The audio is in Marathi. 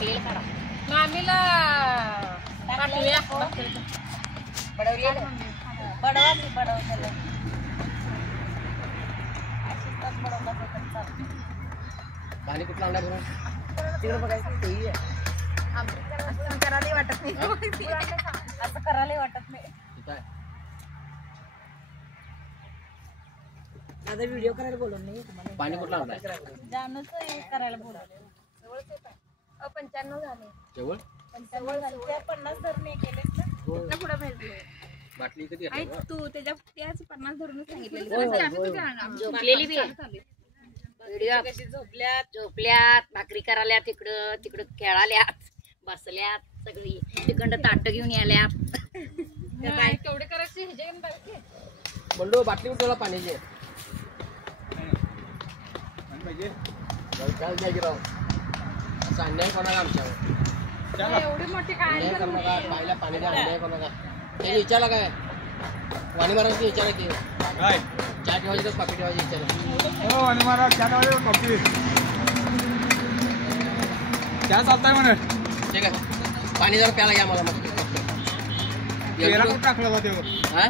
टाकलेलं करा मामीला पाठवूया बडवली बडवा की बडवलेलं अशीच बडवला तर चालतं पाणी कुठलं आणलं करून तिकडे बघायचं तेही आहे असं करायला वाटत नाही असं करायला वाटत नाही तिथं आहे आता व्हिडिओ करायला बोलवलं नाही तुम्हाला पाणी कुठलं आणलंय जानूच करायला बोलवलं 95 झाले जवळ 55 झाले त्या 50 धरणे केलेत ना कुठलं पुढं भेटले बाटली कधी आई घेतली तू त्याच्या त्याच 50 धरून सांगितलेली झोपलेली बी व्हिडिओ कशी झोपल्यात भाकरी करायला तिकडं खेळाल्यात बसल्यात सगळी तिकडं ताट घेऊन याल्यात काय केवढे करायचे ह्याच्या बाकी बंडू बाटली कुठला पाण्याची राव असं अन्याय कोणाला आमच्यावर एवढी मोठी काय अन्याय करू नका बाईला पाणी द्या अन्याय करू नका त्याने विचारला काय वाणी महाराज विचारा की काय चहा ठेवायची तर कॉफी ठेवायची विचारा हो आणि मला चहा ठेवायचं कॉफी चहा चालताय म्हणे ठीक आहे पाणी जरा प्यायला घ्या मला मग तेला कुठं टाकलं बा तेव्हा हा